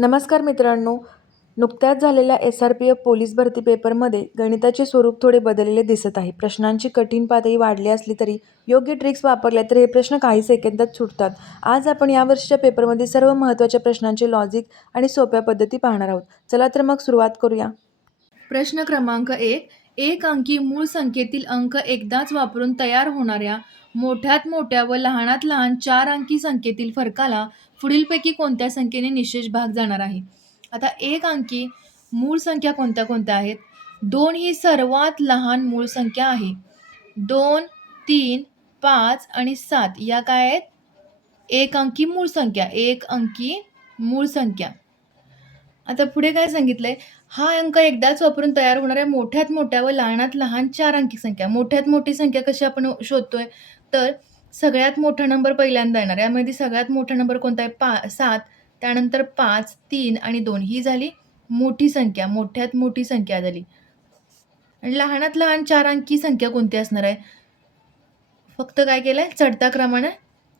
नमस्कार मित्रांनो. नुकत्याच झालेल्या SRPF पोलीस भरती पेपरमध्ये गणिताचे स्वरूप थोडे बदललेले दिसत आहे. प्रश्नांची कठीण पातळी वाढली असली तरी योग्य ट्रिक्स वापरल्या तर हे प्रश्न काही सेकंदात सुटतात. आज आपण यावर्षीच्या पेपरमध्ये सर्व महत्त्वाच्या प्रश्नांचे लॉजिक आणि सोप्या पद्धती पाहणार आहोत. चला तर मग सुरुवात करूया. प्रश्न क्रमांक 1. एक अंकी मूळ संख्येतील अंक एकदाच वापरून तयार होणाऱ्या मोठ्यात मोठ्या व लहानात लहान 4 अंकी संख्येतील फरकाला पुढीलपैकी कोणत्या संख्येने निशेष भाग जाणार आहे? आता एक अंकी मूळ संख्या कोणत्या कोणत्या आहेत? 2 ही सर्वात लहान मूळ संख्या आहे. 2, 3, 5 आणि 7 या काय आहेत? एक अंकी मूळ संख्या. एक अंकी मूळ संख्या. आता पुढे काय सांगितलंय? हा अंक एकदाच वापरून तयार होणाऱ्या मोठ्यात मोठ्या व लहानात लहान 4 अंकी संख्या. मोठ्यात मोठी संख्या कशी आपण शोधतोय? तर सगळ्यात मोठा नंबर पहिल्यांदा येणार. यामध्ये सगळ्यात मोठा नंबर कोणता आहे? 7, त्यानंतर 5, 3 आणि 2 ही झाली मोठी संख्या. मोठ्यात मोठी संख्या झाली. आणि लहानात लहान 4 अंकी संख्या कोणती असणार आहे? फक्त काय केलंय? चढत्या क्रमाने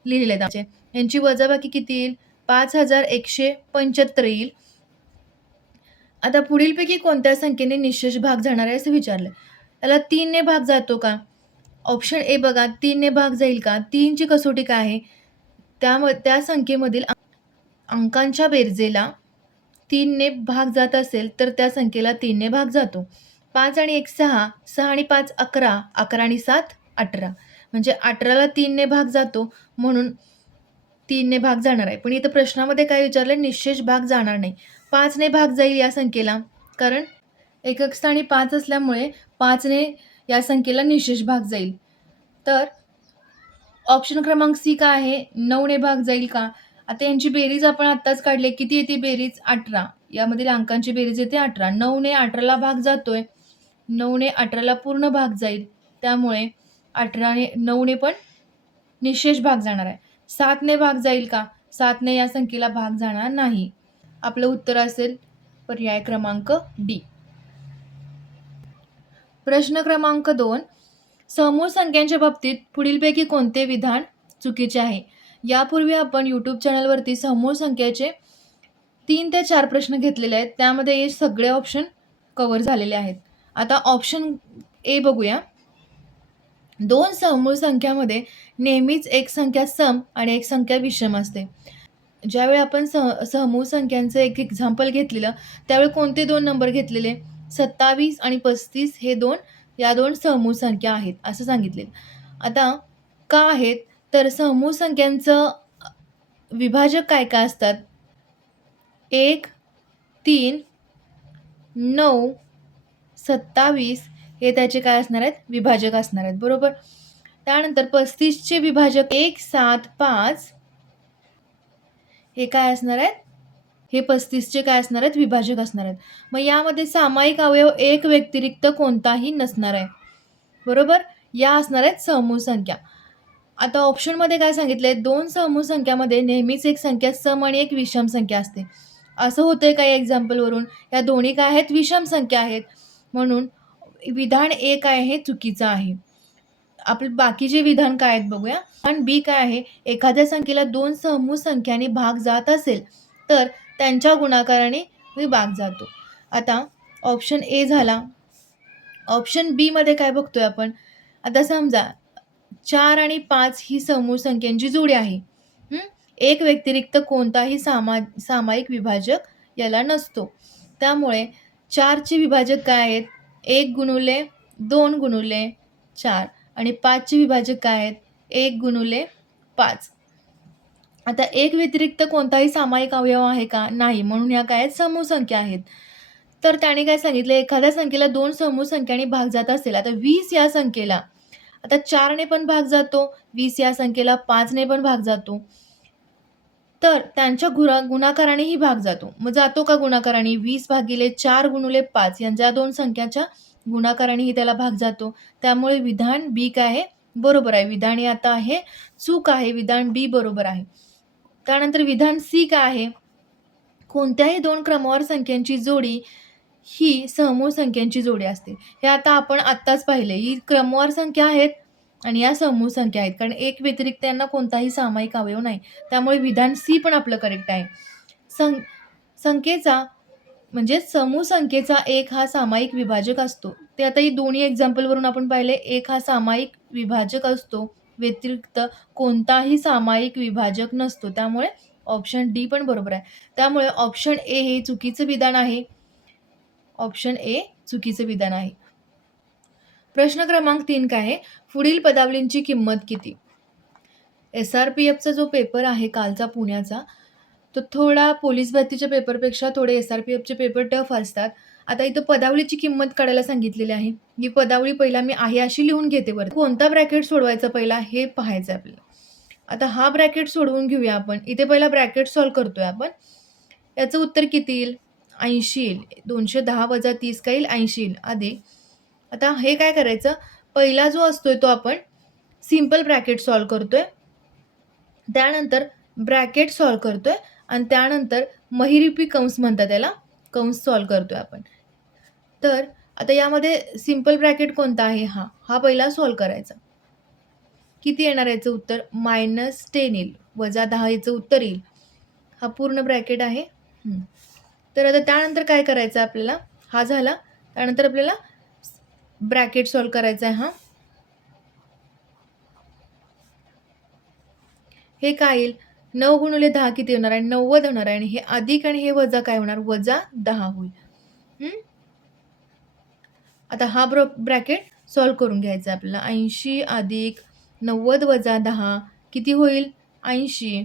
लिहिलेले आहेत. यांची वजाबाकी किती येईल? 5175 येईल. आता पुढीलपैकी कोणत्या संख्येने निशेष भाग जाणार आहे असं विचारलं. त्याला 3 ने भाग जातो का? ऑप्शन ए बघा, 3 ने भाग जाईल का? 3 ची कसोटी काय आहे? त्या संख्येमधील अंकांच्या बेरजेला 3 ने भाग जात असेल तर त्या संख्येला 3 ने भाग जातो. 5 आणि 1 6, 6 आणि 5 11, 11 आणि 7 18. म्हणजे 18ला 3 ने भाग जातो म्हणून 3 ने भाग जाणार आहे. पण इथं प्रश्नामध्ये काय विचारलं? निशेष भाग जाणार नाही. 5 ने भाग जाईल या संख्येला, कारण एकक स्थानी 5 असल्यामुळे 5 ने या संख्येला निशेष भाग जाईल. तर ऑप्शन क्रमांक सी काय आहे? 9 ने भाग जाईल का? आता यांची बेरीज आपण आत्ताच काढली. किती येते बेरीज? 18. यामधील अंकांची बेरीज येते 18. 9 ने 18ला भाग जातोय. 9 ने 18ला पूर्ण भाग जाईल. त्यामुळे 18 ने 9 ने पण निशेष भाग जाणार आहे. 7 ने भाग जाईल का? 7 ने या संख्येला भाग जाणार नाही. आपलं उत्तर असेल पर्याय क्रमांक डी. प्रश्न क्रमांक 2. समूळ संख्यांच्या बाबतीत पुढीलपैकी कोणते विधान चुकीचे आहे? यापूर्वी आपण यूट्यूब चॅनलवरती समूळ संख्याचे 3 ते 4 प्रश्न घेतलेले आहेत. त्यामध्ये हे सगळे ऑप्शन कव्हर झालेले आहेत. आता ऑप्शन ए बघूया. 2 समूळ संख्यामध्ये नेहमीच एक संख्या सम आणि एक संख्या विषम असते. ज्यावेळी आपण समूळ संख्यांचं एक एक्झाम्पल घेतलेलं, त्यावेळी कोणते 2 नंबर घेतलेले? 27 आणि 35 हे या दोन समूळ संख्या आहेत असं सांगितले. आता का आहेत? तर समूळ संख्यांचं विभाजक काय काय असतात? 1, 3, 9, 27 हे त्याचे काय असणार आहेत? विभाजक असणार आहेत. बरोबर. त्यानंतर 35चे विभाजक 1, 7, 5 हे काय असणार आहेत? हे 35चे काय असणार आहेत? विभाजक असणार आहेत. मग यामध्ये सामायिक अवयव 1 व्यतिरिक्त कोणताही नसणार आहे. बरोबर. या असणार आहेत समूळ संख्या. आता ऑप्शनमध्ये काय सांगितलंय? 2 समूळ संख्यामध्ये नेहमीच एक संख्या सम आणि एक विषम संख्या असते. असं होतंय का या एक्झाम्पलवरून? या दोन्ही काय आहेत? विषम संख्या आहेत. म्हणून विधान ए काय आहे? चुकीचं आहे. आपले बाकीचे विधान काय आहेत बघूया. आणि बी काय आहे? एखाद्या संख्येला 2 समूळ संख्यांनी भाग जात असेल तर त्यांच्या गुणाकाराने भाग जातो. आता ऑप्शन ए झाला. ऑप्शन बी मध्ये काय बघतोय आपण? आता समजा 4 आणि 5 ही समूळ संख्यांची जोडी आहे. एक व्यतिरिक्त कोणताही सामायिक विभाजक याला नसतो. त्यामुळे 4 चे विभाजक काय आहेत? 1 गुणुले 2 गुणुले 4 आणि 5 चे विभाजक काय आहेत? 1 गुणुले 5. आता एक व्यतिरिक्त कोणताही सामायिक अवयव आहे का? नाही. म्हणून या काय आहेत? समूळ संख्या आहेत. तर त्याने काय सांगितलं? एखाद्या संख्येला 2 समूळ संख्यांनी भाग जात असेल. आता 20 या संख्येला आता 4 ने पण भाग जातो. 20 या संख्येला 5 ने पण भाग जातो. तर त्यांच्या गुणाकारानेही भाग जातो. मग जातो का गुणाकाराने? 20 भागिले 4 गुणुले 5 यांच्या 2 संख्याच्या गुणाकारानेही त्याला भाग जातो. त्यामुळे विधान बी काय आहे? बरोबर आहे. विधान ए आता आहे चूक आहे. विधान बी बरोबर आहे. त्यानंतर विधान सी काय आहे? कोणत्याही 2 क्रमवार संख्यांची जोडी ही समूळ संख्यांची जोडी असते. हे आता आपण आत्ताच पाहिले. ही क्रमवार संख्या आहेत आणि या समूळ संख्या आहेत. कारण एक व्यतिरिक्त यांना कोणताही सामायिक अवयव नाही. त्यामुळे विधान सी पण आपलं करेक्ट आहे. संख्येचा म्हणजे समूह संख्येचा एक हा सामायिक विभाजक असतो. ते आता ही दोन्ही एक्झाम्पलवरून आपण पाहिले. एक हा सामायिक विभाजक असतो, व्यतिरिक्त कोणताही सामायिक विभाजक नसतो. त्यामुळे ऑप्शन डी पण बरोबर आहे. त्यामुळे ऑप्शन ए हे चुकीचं विधान आहे. ऑप्शन ए चुकीचं विधान आहे. प्रश्न क्रमांक 3 काय आहे? पुढील पदावलींची किंमत किती? एस-आर-पी-एफचा जो पेपर आहे कालचा पुण्याचा, तो थोडा पोलीस भरतीच्या पेपरपेक्षा थोडे एस-आर-पी-एफचे पेपर टफ असतात. आता इथं पदावलीची किंमत काढायला सांगितलेली आहे. ही पदावली पहिला मी आहे अशी लिहून घेते वरती. कोणता ब्रॅकेट सोडवायचा पहिला हे पाहायचं आहे आपल्याला. आता हा ब्रॅकेट सोडवून घेऊया आपण. इथे पहिला ब्रॅकेट सॉल्व्ह करतोय आपण. याचं उत्तर किती येईल? 80 येईल. 210 वजा 30 काय येईल? 80 येईल. अधिक आता हे काय करायचं? पहिला जो असतोय तो आपण सिंपल ब्रॅकेट सॉल्व्ह करतोय. त्यानंतर ब्रॅकेट सॉल्व्ह करतोय आणि त्यानंतर महिरूपी कंस म्हणतात त्याला, कंस सॉल्व्ह करतोय आपण. तर आता यामध्ये सिंपल ब्रॅकेट कोणता आहे? हा पहिला सॉल्व्ह करायचा. किती येणार याचं उत्तर? -10 येईल. वजा 10 याचं उत्तर येईल. हा पूर्ण ब्रॅकेट आहे. तर आता त्यानंतर काय करायचं आपल्याला? हा झाला. त्यानंतर आपल्याला ब्रॅकेट सॉल्व्ह करायचा आहे हा. हे काय येईल? 9 गुणिले 10 किती होणार आहे? 90 होणार आहे आणि हे अधिक आणि हे वजा काय होणार? वजा 10 होईल. आता हा ब्रॅकेट सॉल्व्ह करून घ्यायचा आपल्याला. 80 अधिक 90 वजा 10 किती होईल? 80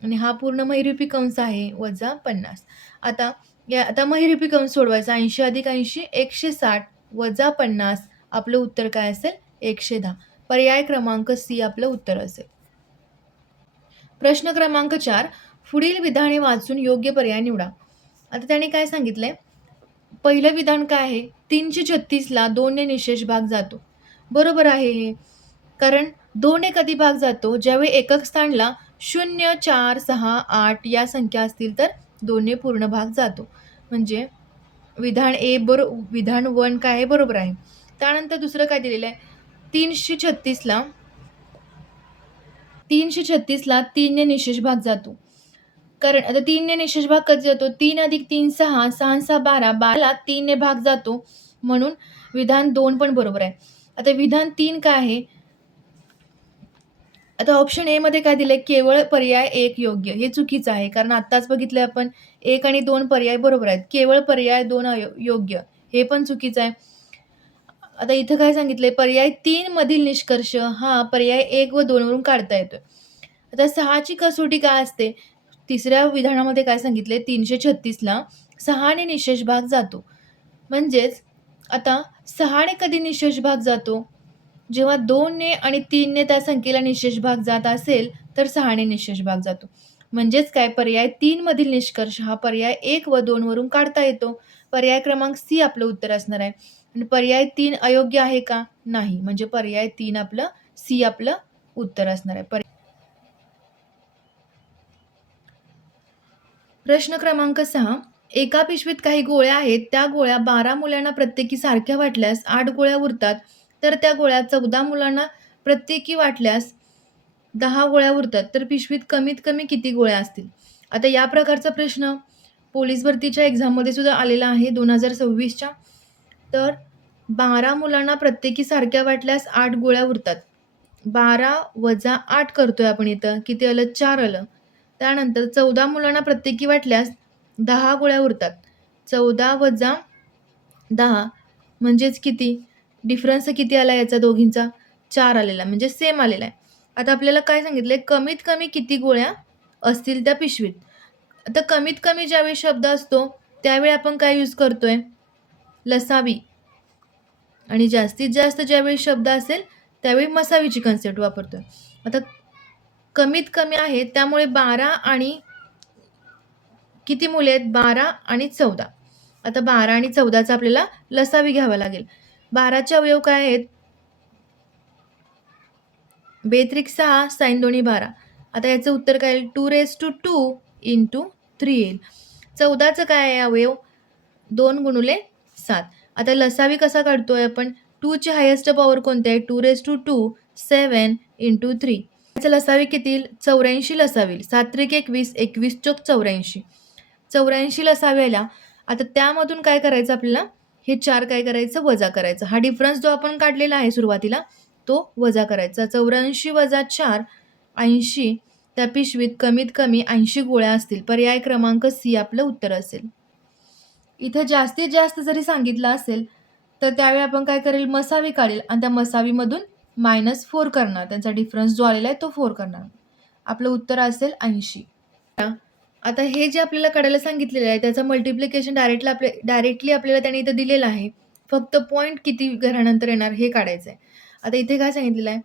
आणि हा पूर्ण महिरूपी कंस आहे वजा 50. आता महिरूपी कंस सोडवायचा. 80 अधिक 80 160 वजा 50 आपलं उत्तर काय असेल? 110. पर्याय क्रमांक सी आपलं उत्तर असेल. प्रश्न क्रमांक 4 पुढील विधाने वाचून योग्य पर्याय निवडा. आता त्याने काय सांगितलंय? पहिलं विधान काय आहे? 336ला 2 ने निशेष भाग जातो. बरोबर आहे हे. कारण 2 ने कधी भाग जातो? ज्यावेळी एकक स्थानला 0, 4, 6, 8 या संख्या असतील तर 2 ने पूर्ण भाग जातो. म्हणजे विधान विधान 1 काय आहे? बरोबर आहे. त्यानंतर दुसरं काय दिलेलं आहे? 336ला 3 ने निशेष भाग जातो. कारण आता 3 ने निशेष भाग कधी जातो? 3 अधिक 3 6, 6 6 12, 12ला 3 ने भाग जातो. म्हणून विधान 2 पण बरोबर आहे. आता विधान 3 काय आहे? आता ऑप्शन ए मध्ये काय दिलंय? केवळ पर्याय 1 योग्य. हे चुकीचं आहे. कारण आत्ताच बघितलंय आपण 1 आणि 2 पर्याय बरोबर आहेत. केवळ पर्याय 2 योग्य. हे पण चुकीचं आहे. आता इथं काय सांगितलंय? पर्याय 3 मधील निष्कर्ष हा पर्याय 1 व 2 वरून काढता येतोय. आता 6ची कसोटी काय असते? तिसऱ्या विधानामध्ये काय सांगितलंय? 336ला 6 ने निशेष भाग जातो. म्हणजेच आता 6 ने कधी निशेष भाग जातो? जेव्हा 2 ने आणि 3 ने त्या संख्येला निशेष भाग जात असेल तर 6 ने निशेष भाग जातो. म्हणजेच काय? पर्याय 3 मधील निष्कर्ष हा पर्याय 1 व 2 वरून काढता येतो. पर्याय क्रमांक सी आपलं उत्तर असणार आहे. आणि पर्याय 3 अयोग्य आहे का? नाही. म्हणजे पर्याय 3 आपलं सी आपलं उत्तर असणार आहे. प्रश्न क्रमांक 6 एका पिशवीत काही गोळ्या आहेत. त्या गोळ्या 12 मुलांना प्रत्येकी सारख्या वाटल्यास 8 गोळ्या उरतात. तर त्या गोळ्या 14 मुलांना प्रत्येकी वाटल्यास 10 गोळ्या उरतात. तर पिशवीत कमीत कमी किती गोळ्या असतील? आता या प्रकारचा प्रश्न पोलीस भरतीच्या एक्झाममध्ये सुद्धा आलेला आहे 2026च्या. तर 12 मुलांना प्रत्येकी सारख्या वाटल्यास 8 गोळ्या उरतात. 12 वजा 8 करतोय आपण इथं. किती आलं? 4 आलं. त्यानंतर 14 मुलांना प्रत्येकी वाटल्यास 10 गोळ्या उरतात. 14 वजा 10 म्हणजेच किती? डिफरन्स किती आला याचा दोघींचा? 4 आलेला. म्हणजे सेम आलेला आहे. आता आपल्याला काय सांगितलंय? कमीत कमी किती गोळ्या असतील त्या पिशवीत. आता कमीत कमी ज्यावेळी शब्द असतो त्यावेळी आपण काय यूज करतोय? लसावी. आणि जास्तीत जास्त ज्यावेळी शब्द असेल त्यावेळी मसावीची कन्सेप्ट वापरतोय. आता कमीत कमी आहे त्यामुळे 12 आणि किती मुले आहेत? 12 आणि 14. आता 12 आणि 14चा आपल्याला लसावी घ्यावा लागेल. 12चे अवयव काय आहेत? बेत्रिक 6 साइन 2 12. आता याचं उत्तर काय येईल? 2^2 × 3 येईल. 14चं काय आहे अवयव? 2 गुणिले 7. आता लसावी कसा काढतोय आपण? 2ची हायेस्ट पॉवर कोणती आहे? 2^2 7 × 3. याचं लसावी किती येईल? 84 लसावी. 7 त्रिक 21, 21 चोक 84. 84 लसावे आल्या. आता त्यामधून काय करायचं आपल्याला, हे 4 काय करायचं, वजा करायचं. हा डिफरन्स जो आपण काढलेला आहे सुरुवातीला, तो वजा करायचा. 84 वजा 4 80. त्या पिशवीत कमीत कमी 80 गोळ्या असतील. पर्याय क्रमांक सी आपलं उत्तर असेल. इथं जास्तीत जास्त जरी सांगितलं असेल, तर त्यावेळी आपण काय करेल, मसावी काढेल आणि त्या मसावीमधून -4 करणार. त्यांचा डिफरन्स जो आलेला आहे तो 4 करणार. आपलं उत्तर असेल 80. आता हे जे आपल्याला काढायला सांगितलेलं आहे त्याचं मल्टिप्लिकेशन डायरेक्टली आपल्याला त्याने इथं दिलेलं आहे. फक्त पॉईंट किती घरानंतर येणार हे काढायचं आहे. आता इथे काय सांगितलेलं आहे,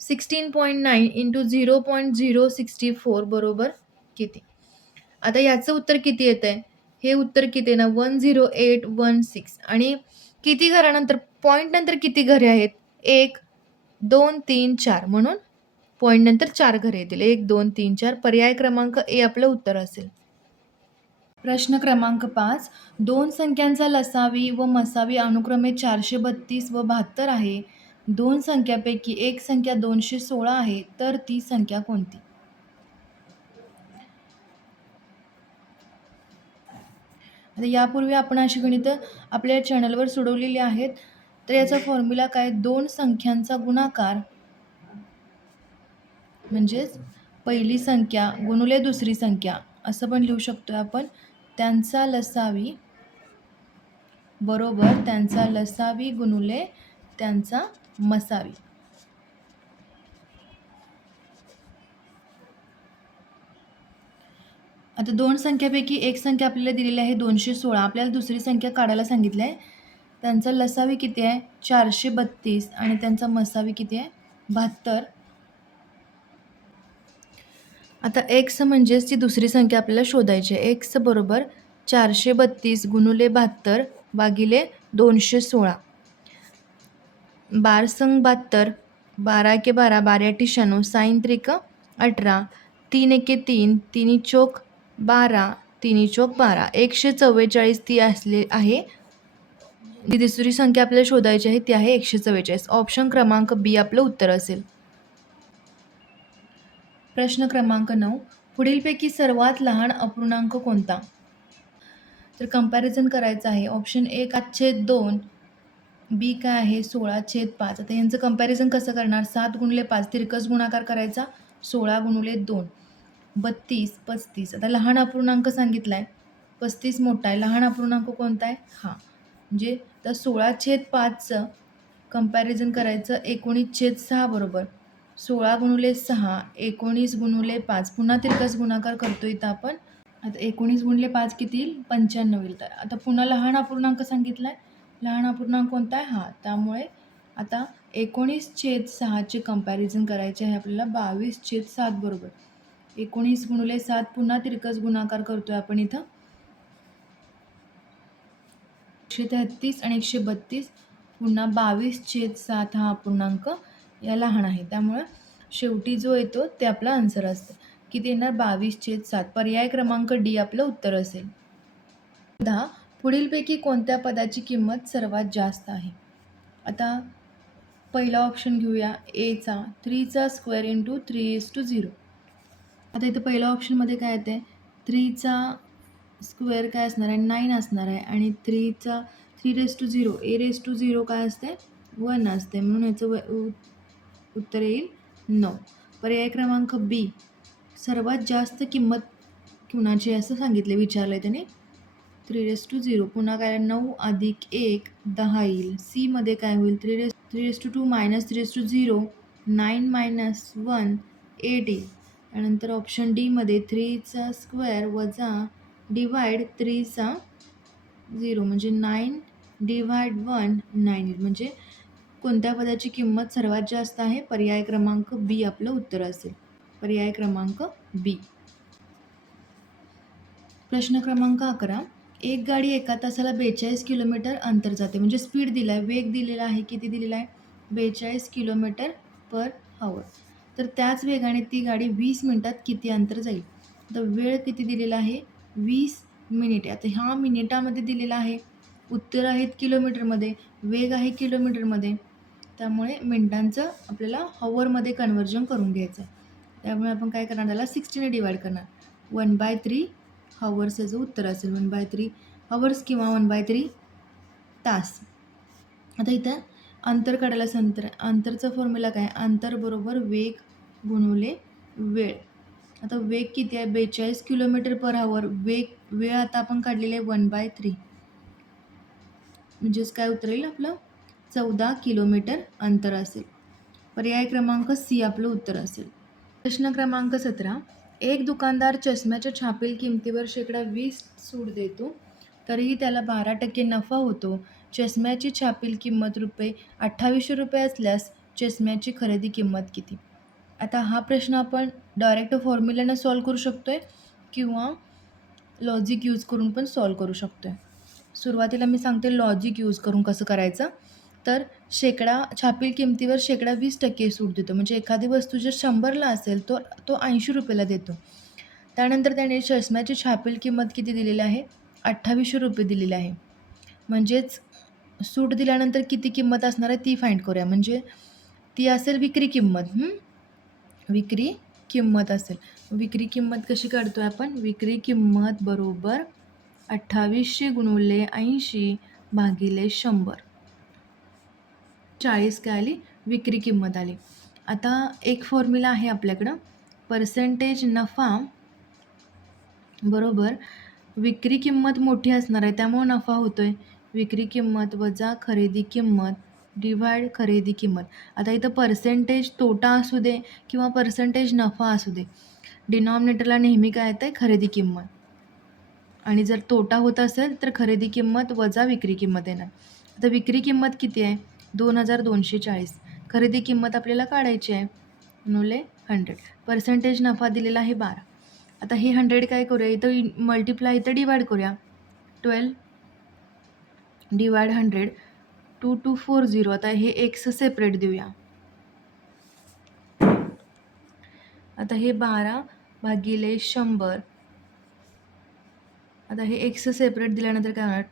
16.9 × 0.064 बरोबर किती? आता याचं उत्तर किती येतंय? हे उत्तर किती आहे ना, 10816. आणि किती घरानंतर, पॉईंट नंतर किती घरे आहेत? 1, 2, 3, 4. म्हणून पॉईंट नंतर 4 घरे येतील. 1, 2, 3, 4. पर्याय क्रमांक ए आपलं उत्तर असेल. प्रश्न क्रमांक 5. 2 संख्यांचा लसावी व मसावी अनुक्रमे 432 व 72 आहे. 2 संख्यापैकी एक संख्या 216 आहे, तर ती संख्या कोणती? आता यापूर्वी आपण अशी गणितं आपल्या चॅनलवर सोडवलेली आहेत. तर याचा फॉर्म्युला काय, 2 संख्यांचा गुणाकार म्हणजेच पहिली संख्या गुणुले दुसरी संख्या असं पण लिहू शकतो आपण. त्यांचा लसावी बरोबर त्यांचा लसावी गुणुले त्यांचा मसावी. आता 2 संख्यापैकी एक संख्या आपल्याला दिलेली आहे 216. आपल्याला दुसरी संख्या काढायला सांगितलं आहे. त्यांचा लसावी किती आहे, 432 आणि त्यांचा मसावी किती आहे, 72. आता x म्हणजेच ती दुसरी संख्या आपल्याला शोधायची आहे. x बरोबर 432 गुणुले 72 भागिले 216. 12 संग 72, 12 एके 12, 12 अठी 96, साइन त्रिक 18, 3 एके 3, 3 चोक 12, 3 चोक 12. 144 ती असले आहे. ती दुसरी संख्या आपल्याला शोधायची आहे, ती आहे 144. ऑप्शन क्रमांक बी आपलं उत्तर असेल. प्रश्न क्रमांक 9. पुढीलपैकी सर्वात लहान अपूर्णांक कोणता? तर कंपॅरिझन करायचं आहे. ऑप्शन ए 5/2, बी काय आहे 16/5. आता यांचं कंपॅरिझन कसं करणार, 7 गुणिले 5 तिरकस गुणाकार करायचा, 16 गुणिले 2 32, 35. आता लहान अपूर्णांक सांगितला आहे, 35 मोठा आहे. लहान अपूर्णांक कोणता आहे, हा. म्हणजे तर 16/5चं कंपॅरिझन करायचं 19/6 बरोबर. 16 गुणुले 6, 19 गुणुले 5. पुन्हा तिरकस गुणाकार करतो इथं आपण. आता 19 गुणिले 5 किती येईल, 95 येईल. तर आता पुन्हा लहान अपूर्णांक सांगितला आहे, लहान अपूर्णांक कोणता आहे, हा. त्यामुळे आता 19/6चे कंपॅरिझन करायचे आहे आपल्याला 22/7 बरोबर. 19 गुणुले 7 पुन्हा तिरकस गुणाकार करतोय आपण इथं. 133 आणि 132 पुन्हा 22/7 हा अपूर्णांक या लहान आहे. त्यामुळे शेवटी जो येतो ते आपला आन्सर असतं. किती येणार, 22/7. पर्याय क्रमांक डी आपलं उत्तर असेल. 10. पुढीलपैकी कोणत्या पदाची किंमत सर्वात जास्त आहे? आता पहिला ऑप्शन घेऊया एचा, 3चा स्क्वेअर इंटू 3:0. आता इथं पहिल्या ऑप्शनमध्ये काय येते, 3चा स्क्वेअर काय असणार आहे, 9 असणार आहे. आणि 3:0 a⁻0 काय असते, 1 असते. म्हणून याचं उत्तर येईल 9. पर्याय क्रमांक बी, सर्वात जास्त किंमत कुणाची असं सांगितले, विचारलं आहे त्याने. 3:0 पुन्हा काय, 9 अधिक 1 10 येईल. सी मध्ये काय होईल, 3:2 - 3:0 9 - 1 8 येईल. त्यानंतर ऑप्शन डी मध्ये 3चा स्क्वेअर वजा डिवाइड 3:0 म्हणजे 9 डिवाइड 1 9 येईल. म्हणजे कोणत्या पदाची किंमत सर्वात जास्त आहे, पर्याय क्रमांक बी आपलं उत्तर असेल. पर्याय क्रमांक बी. प्रश्न क्रमांक 11. एक गाडी एका तासाला 42 किलोमीटर अंतर जाते. म्हणजे स्पीड दिला आहे, वेग दिलेला आहे, किती दिलेला आहे, 42 km/h. तर त्याच वेगाने ती गाडी 20 मिनिटात किती अंतर जाईल. तर वेळ किती दिलेला आहे, 20 मिनिटे. आता ह्या मिनिटामध्ये दिलेला आहे, उत्तर आहेत किलोमीटरमध्ये, वेग आहे किलोमीटरमध्ये. त्यामुळे मिनिटांचं आपल्याला हॉवरमध्ये कन्व्हर्जन करून घ्यायचं आहे. त्यामुळे आपण काय करणार, त्याला 60ने डिवाइड करणार. 1/3 हॉवर्स याचं उत्तर असेल. 1/3 हॉवर्स किंवा 1/3 तास. आता इथं अंतर काढायला अंतरचा फॉर्म्युला काय? अंतर बरोबर वेग गुणिले वेळ. आता वेग किती आहे? 42 किलोमीटर/हॉवर. वेळ आता आपण काढलेली आहे 1/3. म्हणजेच काय उत्तर येईल आपलं? 14 किलोमीटर अंतर असेल. पर्याय क्रमांक सी आपलं उत्तर असेल. प्रश्न क्रमांक 17. एक दुकानदार चष्म्याच्या छापील किमतीवर %20 सूट देतो, तरीही त्याला 12% नफा होतो. चष्म्याची छापील किंमत ₹2800 असल्यास चष्म्याची खरेदी किंमत किती? आता हा प्रश्न आपण डायरेक्ट फॉर्म्युल्यानं सॉल्व्ह करू शकतोय किंवा लॉजिक यूज करून पण सॉल्व्ह करू शकतोय. सुरुवातीला मी सांगते लॉजिक यूज करून कसं करायचं. तर छापील किमतीवर %20 सूट देतो. म्हणजे एखादी वस्तू जर 100ला असेल तो ₹80ला देतो. त्यानंतर त्याने चष्म्याची छापील किंमत किती दिलेली आहे? ₹2800 दिलेली आहे. म्हणजेच सूट दिल्यानंतर किती किंमत असणार आहे ती फाइंड करूया. म्हणजे ती असेल विक्री किंमत. विक्री किंमत असेल. विक्री किंमत कशी काढतोय आपण? विक्री किंमत बरोबर 2800 गुणिले 80 भागिले 100. 40 काय आली? विक्री किंमत आली. आता एक फॉर्म्युला आहे आपल्याकडं. पर्सेंटेज नफा बरोबर विक्री किंमत मोठी असणार आहे त्यामुळे नफा होतोय. विक्री किंमत वजा खरेदी किंमत डिवाइड खरेदी किंमत. आता इथं पर्सेंटेज तोटा असू दे किंवा पर्सेंटेज नफा असू दे, डिनॉमिनेटरला नेहमी काय येतं आहे? खरेदी किंमत. आणि जर तोटा होत असेल तर खरेदी किंमत वजा विक्री किंमत येणार. आता विक्री किंमत किती आहे? 2240. खरेदी किंमत आपल्याला काढायची आहे गुणिले 100. पर्सेंटेज नफा दिलेला आहे 12. आता हे 100 काय करूया? इथं मल्टिप्लाय इथं डिवाइड करूया. 12 डिवाइड 100 2240. आता हे एक्स सेपरेट देऊया. आता हे 12 भागिले 100. आता हे एक्स सेपरेट दिल्यानंतर काय होणार?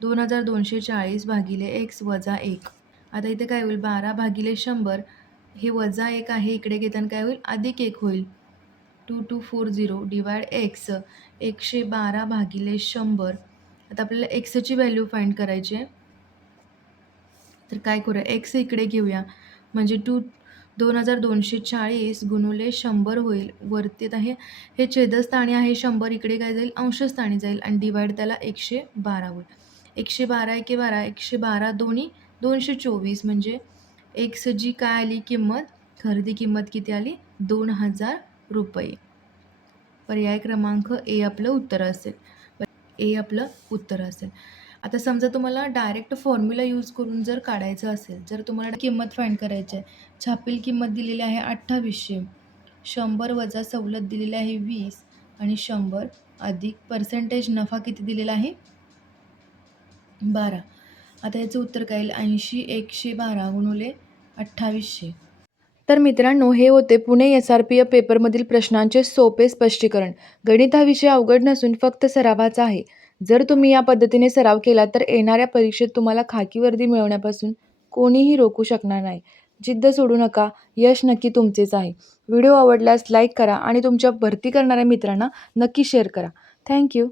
2240 भागिले एक्स वजा 1. आता इथे काय होईल? 12 भागिले 100. हे वजा 1 आहे इकडे घेताना काय होईल? अधिक 1 होईल. 2240 डिवाइड एक्स 112 भागिले 100. आता आपल्याला एक्सची व्हॅल्यू फाइंड करायची आहे. तर काय करूया? एक्स इकडे घेऊया. म्हणजे 2240 गुणिले 100 होईल. वरती आता हे छेदस्थानी आहे 100, इकडे काय जाईल? अंशस्थानी जाईल आणि डिवाइड त्याला 112 होईल. 112 एके 12, 112 दोन्ही 224. म्हणजे एक्स जी काय आली किंमत? खरेदी किंमत किती आली? ₹2000. पर्याय क्रमांक ए आपलं उत्तर असेल. आता समजा तुम्हाला डायरेक्ट फॉर्म्युला यूज करून जर काढायचं असेल, जर तुम्हाला किंमत फाइंड करायची आहे, छापील किंमत दिलेली आहे 2800, 100 वजा सवलत दिलेली आहे 20 आणि 100 अधिक पर्सेंटेज नफा किती दिलेला आहे? 12. आता याचं उत्तर काय येईल? 80 112 गुणिले 2800. तर मित्रांनो, हे होते पुणे SRPF पेपरमधील प्रश्नांचे सोपे स्पष्टीकरण. गणित हा विषय अवघड नसून फक्त सरावाचा आहे. जर तुम्ही या पद्धतीने सराव केला तर येणाऱ्या परीक्षेत तुम्हाला खाकी वर्दी मिळवण्यापासून कोणीही रोखू शकणार नाही. जिद्द सोडू नका, यश नक्की तुमचेच आहे. व्हिडिओ आवडल्यास लाईक करा आणि तुमच्या भरती करणाऱ्या मित्रांना नक्की शेअर करा. थँक्यू.